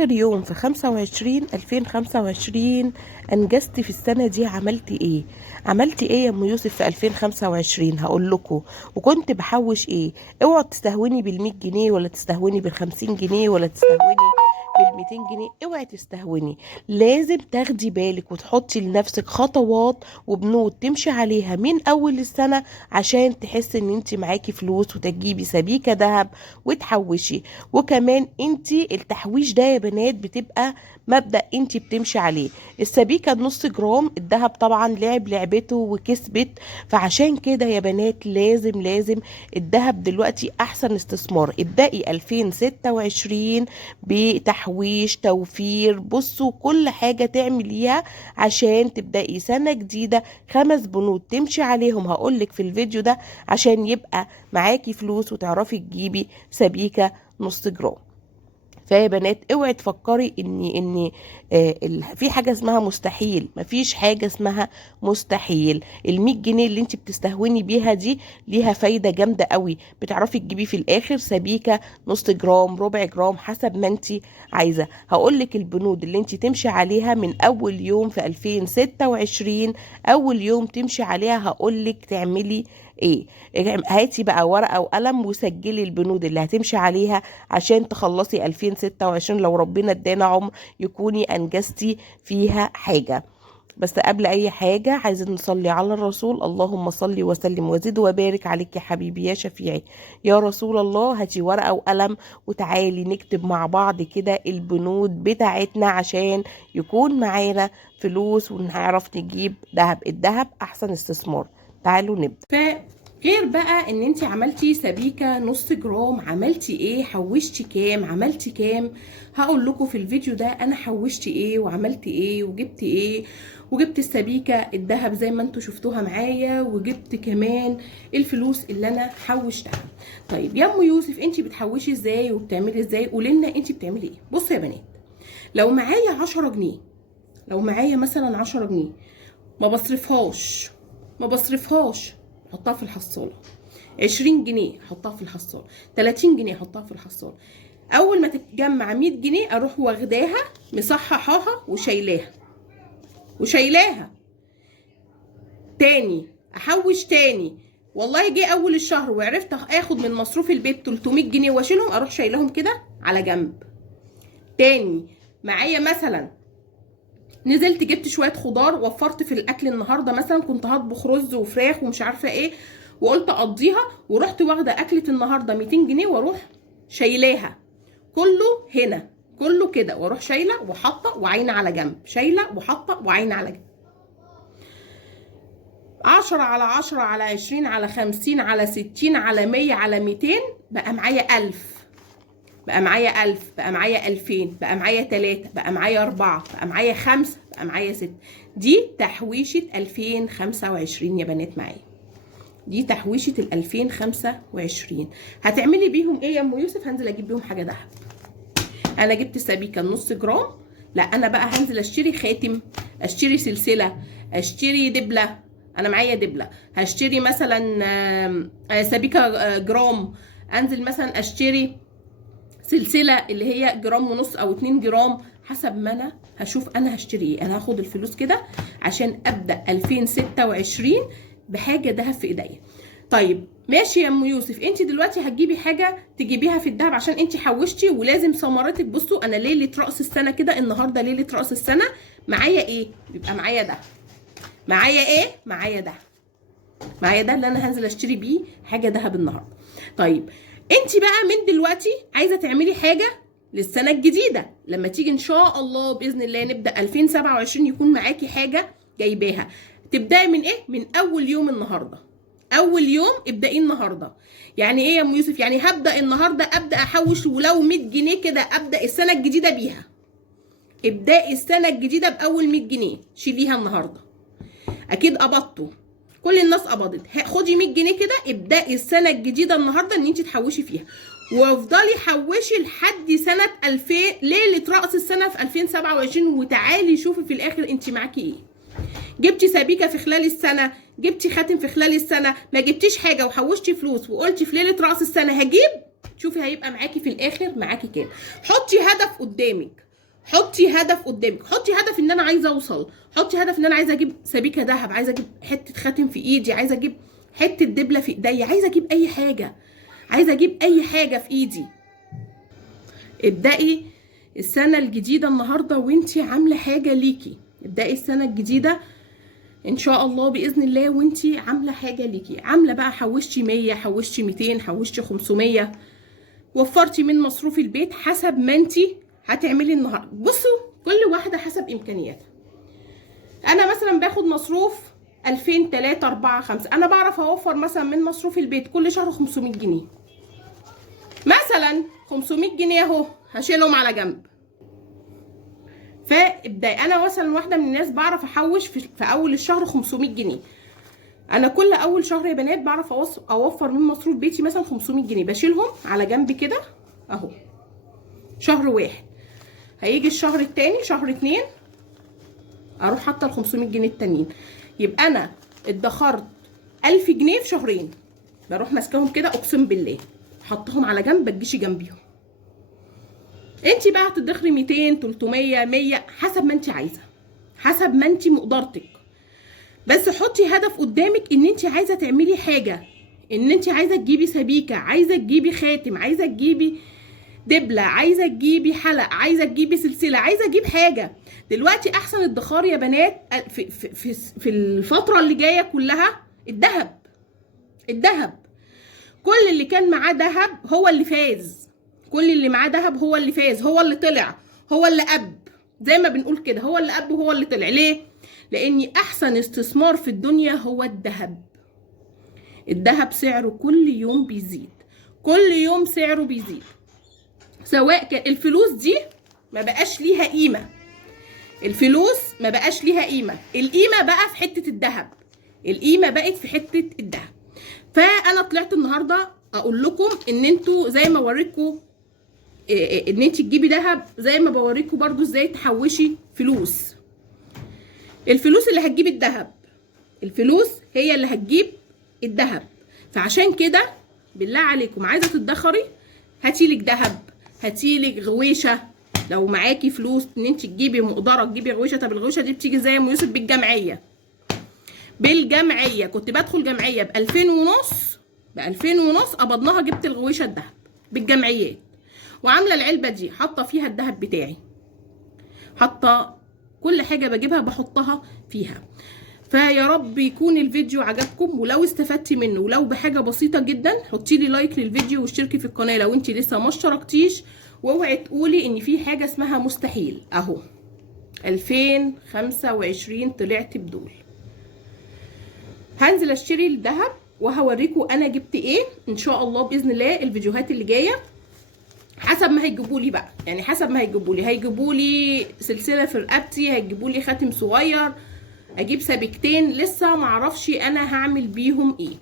اخر يوم في 2025 انجزتي في السنه دي، عملتي ايه يا ام يوسف في 2025؟ هقول لكم. وكنت بحوش ايه؟ اوعوا تستهوني بال100 جنيه، ولا تستهوني بال50 جنيه، ولا تستهوني بال200 جنيه. اوعي تستهوني. لازم تاخدي بالك وتحطي لنفسك خطوات وبنود تمشي عليها من اول السنه، عشان تحسي ان انت معاكي فلوس وتجيبي سبيكه ذهب وتحوشي. وكمان انت التحويش ده يا بنات بتبقى مبدأ انت بتمشي عليه. السبيكة النص جرام، الذهب طبعا لعب لعبته وكسبت. فعشان كده يا بنات لازم الذهب دلوقتي احسن استثمار. ابدأي 2026 بتحويش توفير. بصوا كل حاجة تعمليها عشان تبدأي سنة جديدة. 5 بنود تمشي عليهم هقولك في الفيديو ده، عشان يبقى معاكي فلوس وتعرفي تجيبي سبيكة نص جرام. فيا بنات اوعي تفكري ان في حاجه اسمها مستحيل. مفيش حاجه اسمها مستحيل. ال100 جنيه اللي انت بتستهوني بيها دي ليها فايده جامده قوي. بتعرفي تجيبي في الاخر سبيكه نص جرام، ربع جرام، حسب ما انت عايزه. هقولك البنود اللي انت تمشي عليها من اول يوم في 2026. اول يوم تمشي عليها هقولك تعملي ايه. هاتي بقى ورقه وقلم وسجلي البنود اللي هتمشي عليها عشان تخلصي 2026 لو ربنا ادانا عمر يكوني انجزتي فيها حاجه. بس قبل اي حاجه عايزين نصلي على الرسول. اللهم صل وسلم وزد وبارك عليك يا حبيبي يا شفيعي يا رسول الله. هاتي ورقه وقلم وتعالي نكتب مع بعض كده البنود بتاعتنا عشان يكون معانا فلوس ونعرف نجيب ذهب. الذهب احسن استثمار. تعالوا نبدا. غير بقى ان انت عملتي سبيكه نص جرام، عملتي ايه؟ حوشتي كام؟ عملتي كام؟ هقول لكم في الفيديو ده انا حوشتي ايه وعملتي ايه وجبت ايه. وجبت السبيكه الذهب زي ما انتوا شفتوها معايا، وجبت كمان الفلوس اللي انا حوشتها. طيب يا ام يوسف انت بتحوشي ازاي وبتعملي ازاي؟ قولي لنا انت بتعملي ايه. بصوا يا بنات، لو معايا 10 جنيه، لو معايا مثلا 10 جنيه ما بصرفهاش حطها في الحصاله. 20 جنيه حطها في الحصاله. 30 جنيه حطها في الحصاله. اول ما تتجمع 100 جنيه اروح واخداها مصححاها وشايلاها تاني. احوش تاني. والله جه اول الشهر وعرفت اخد من مصروف البيت 300 جنيه واشيلهم، اروح شايلهم كده على جنب. تاني معايا مثلا نزلت جبت شويه خضار، وفرت في الاكل النهارده، مثلا كنت هطبخ رز وفراخ ومش عارفه ايه، وقلت اقضيها ورحت واخده اكله النهارده 200 جنيه واروح شايلاها كله هنا، كله كده، واروح شايله وحاطه وعينه على جنب، شايله وحاطه وعينه على جنب. 10 على 10 على 20 على 50 على 60 على 100 على 200 بقى معايا 1000، بقى معايا 1000، بقى معايا 2000، بقى معايا 3، بقى معايا 4، بقى معايا 5، بقى معايا 6. دي تحويشة 2025 يا بنات معايا. دي تحويشة 2025. هتعملي بيهم ايه يا ام يوسف؟ هنزل اجيب بيهم حاجة دهب. انا جبت سبيكة نص جرام، لا انا بقى هنزل اشتري خاتم، اشتري سلسلة، اشتري دبلة. انا معايا دبلة. هشتري مثلا سبيكة جرام. انزل مثلا اشتري سلسله اللي هي جرام ونص او 2 جرام، حسب ما انا هشوف انا هشتري ايه. انا هاخد الفلوس كده عشان ابدا 2026 بحاجه دهب في ايديا. طيب ماشي يا ام يوسف، انت دلوقتي هتجيبي حاجه تجيبيها في الدهب عشان انت حوشتي ولازم ثمرتك. بصوا انا ليله راس السنه كده، النهارده ليله راس السنه. معايا ايه؟ بيبقى معايا ده. معايا ايه؟ معايا ده. معايا ده اللي انا هنزل اشتري بيه حاجه دهب النهارده. طيب انت بقى من دلوقتي عايزه تعملي حاجه للسنه الجديده، لما تيجي ان شاء الله باذن الله نبدا 2027 يكون معاكي حاجه جايباها. تبداي من ايه؟ من اول يوم النهارده. اول يوم ابداي النهارده. يعني ايه يا ام يوسف؟ يعني هبدا النهارده، ابدا احوش ولو 100 جنيه كده، ابدا السنه الجديده بيها. ابداي السنه الجديده باول 100 جنيه شيليها النهارده. اكيد قبضتوا، كل الناس قبضت. خدي 100 جنيه كده، ابدأي السنة الجديدة النهارده ان انت تحوشي فيها، وافضلي حوشي لحد سنة 2000 ليلة رأس السنة في 2027. وتعالي شوفي في الاخر انت معاكي ايه. جبتي سبيكة في خلال السنة، جبتي خاتم في خلال السنة، ما جبتيش حاجة وحوشتي فلوس وقلتي في ليلة رأس السنة هجيب، شوفي هيبقى معاكي في الاخر معاكي كام. حطي هدف قدامك، حطي هدف قدامك، حطي هدف ان انا عايزه اوصل، حطي هدف ان انا عايزه اجيب سبيكه ذهب، عايزه اجيب حته خاتم في ايدي، عايزه اجيب حته دبله في ايديا، عايزه اجيب اي حاجه، عايزه اجيب اي حاجه في ايدي. ابدأي السنه الجديده النهارده وانتي عامله حاجه ليكي، ابدأي السنه الجديده ان شاء الله باذن الله وانتي عامله حاجه ليكي، عامله بقى حوشتي 100، حوشتي 200، حوشتي 500، وفرتي من مصروف البيت حسب ما انتي هتعملي النهارده. بصوا كل واحده حسب امكانياتها. انا مثلا باخد مصروف 2000 3 4 5، انا بعرف اوفر مثلا من مصروف البيت كل شهر 500 جنيه مثلا، 500 جنيه اهو هشيلهم على جنب. فابداي، انا مثلا واحده من الناس بعرف احوش في اول الشهر 500 جنيه. انا كل اول شهر يا بنات بعرف اوفر من مصروف بيتي مثلا 500 جنيه، بشيلهم على جنب كده اهو. شهر واحد، هيجي الشهر التاني شهر 2 اروح حاطه ال 500 جنيه التانيين، يبقى انا ادخرت 1000 جنيه في شهرين، بروح ماسكاهم كده اقسم بالله حطهم على جنب، ما تجيش جنبيهم. انتي بقى هتدخري 200 300 100 حسب ما انتي عايزه، حسب ما انتي مقدرتك، بس حطي هدف قدامك ان انتي عايزه تعملي حاجه، ان انتي عايزه تجيبي سبيكه، عايزه تجيبي خاتم، عايزه تجيبي دبله، عايزه تجيبي حلق، عايزه تجيبي سلسله، عايزه تجيب حاجه. دلوقتي احسن ادخار يا بنات في الفتره اللي جايه كلها الذهب. الذهب، كل اللي كان معاه ذهب هو اللي فاز، كل اللي معاه ذهب هو اللي فاز، هو اللي طلع، هو اللي اب، زي ما بنقول كده، هو اللي اب وهو اللي طلع. ليه؟ لان احسن استثمار في الدنيا هو الذهب. الذهب سعره كل يوم بيزيد، كل يوم سعره بيزيد. سواء كان الفلوس دي ما بقاش ليها قيمه، الفلوس ما بقاش ليها قيمه، القيمه بقى في حته الذهب، القيمه بقت في حته الذهب. فانا طلعت النهارده اقول لكم ان انتوا زي ما اوريكم ان انت تجيبي ذهب، زي ما بوريكم برضو ازاي تحوشي فلوس. الفلوس اللي هتجيب الذهب، الفلوس هي اللي هتجيب الذهب. فعشان كده بالله عليكم عايزه تدخري، هاتيلك ذهب، هاتيلك غويشه، لو معاكي فلوس ان انت تجيبي مقدره تجيبي غويشه. طب الغويشه دي بتيجي زي ما يوسف بالجمعيه، بالجمعيه كنت بدخل جمعيه ب 2000 ونص، ب 2000 ونص قبضناها جبت الغويشه الذهب بالجمعيات، وعامله العلبه دي حاطه فيها الذهب بتاعي، حاطه كل حاجه بجيبها بحطها فيها. فيا رب يكون الفيديو عجبكم، ولو استفدتي منه ولو بحاجه بسيطه جدا حطي لي لايك للفيديو واشتركي في القناه لو انت لسه ما اشتركتيش، واوعي تقولي ان في حاجه اسمها مستحيل. اهو 2025 طلعت بدول. هنزل اشتري الذهب وهوريكم انا جبت ايه ان شاء الله باذن الله الفيديوهات اللي جايه، حسب ما هيجيبوا لي بقى، يعني حسب ما هيجيبوا لي سلسله في رقبتي، هيجيبوا لي خاتم صغير، اجيب سبيكتين، لسه ما اعرفش انا هعمل بيهم ايه.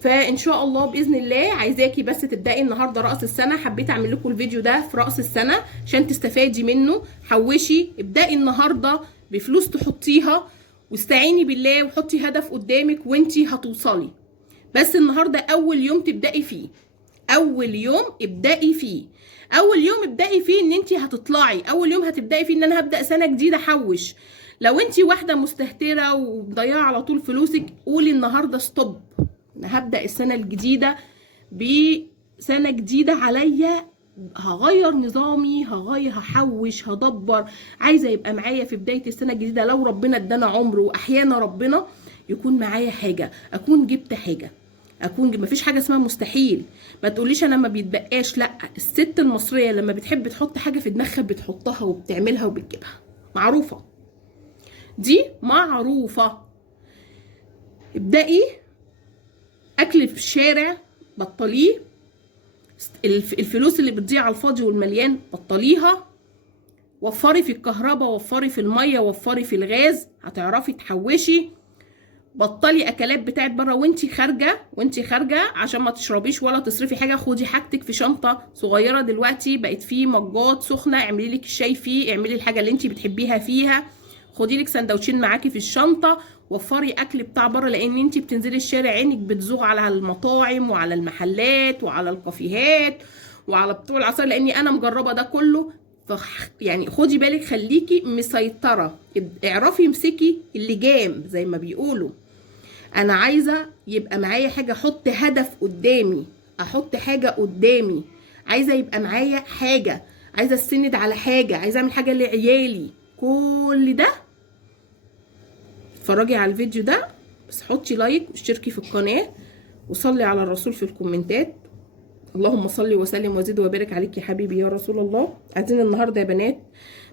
فان شاء الله باذن الله عايزاكي بس تبداي النهارده راس السنه، حبيت اعمل لكم الفيديو ده في راس السنه عشان تستفادي منه. حوشي، ابداي النهارده بفلوس تحطيها، واستعيني بالله وحطي هدف قدامك وانتي هتوصلي. بس النهارده اول يوم تبداي فيه، اول يوم ابداي فيه، اول يوم ابداي فيه ان انتي هتطلعي، اول يوم هتبداي فيه ان انا هبدا سنه جديده احوش. لو انتي واحده مستهتره ومضيعه على طول فلوسك، قولي النهارده ستوب، انا هبدا السنه الجديده بسنه جديده عليا، هغير نظامي، هحوش، هدبر، عايزه يبقى معايا في بدايه السنه الجديده لو ربنا ادانا عمر واحيانا ربنا يكون معايا حاجه، اكون جبت حاجه، مفيش حاجه اسمها مستحيل. ما تقوليش انا ما بيتبقاش، لا، الست المصريه لما بتحب تحط حاجه في دماغها بتحطها وبتعملها وبتجيبها، معروفه دي، معروفه. ابدأي اكل في الشارع بطليه، الفلوس اللي بتضيع على الفاضي والمليان بطليها، وفري في الكهرباء، وفري في الميه، وفري في الغاز، هتعرفي تحوشي. بطلي اكلات بتاعت بره وانتي خارجه عشان ما تشربيش ولا تصرفي حاجه. خدي حاجتك في شنطه صغيره، دلوقتي بقت فيه مجات سخنه، اعملي لك الشاي فيه، اعملي الحاجه اللي انتي بتحبيها فيها، خدي لك سندوتشين معاكي في الشنطه. وفري اكل بتاع بره، لان انتي بتنزلي الشارع عينك بتزوغ على المطاعم وعلى المحلات وعلى الكافيهات وعلى بتوع العصير، لاني انا مجربه ده كله. يعني خدي بالك، خليكي مسيطره، اعرفي امسكي اللجام زي ما بيقولوا. انا عايزه يبقى معايا حاجه، احط هدف قدامي، احط حاجه قدامي، عايزه يبقى معايا حاجه، عايزه استند على حاجه، عايزه اعمل حاجه لعيالي. كل ده اتفرجي على الفيديو ده، بس حطي لايك واشتركي في القناه وصلي على الرسول في الكومنتات. اللهم صل وسلم وزد وبارك عليك يا حبيبي يا رسول الله. عايزين النهارده يا بنات،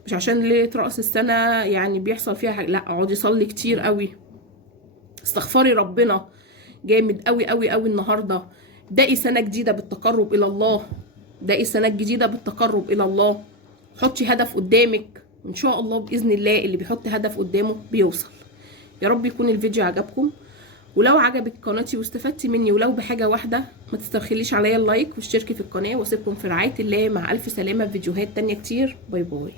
مش عشان ليله راس السنه يعني بيحصل فيها حاجه، لا، اقعدي صلي كتير قوي، استغفري ربنا جامد قوي قوي قوي النهارده. دقي سنه جديده بالتقرب الى الله، دقي سنه جديده بالتقرب الى الله. حطي هدف قدامك، وان شاء الله باذن الله اللي بيحط هدف قدامه بيوصل. يا رب يكون الفيديو عجبكم، ولو عجبك قناتي واستفدتي مني ولو بحاجه واحده ما تستبخليش عليا اللايك واشتركي في القناه، واسيبكم في رعايه الله، مع الف سلامه في فيديوهات تانية كتير. باي باي.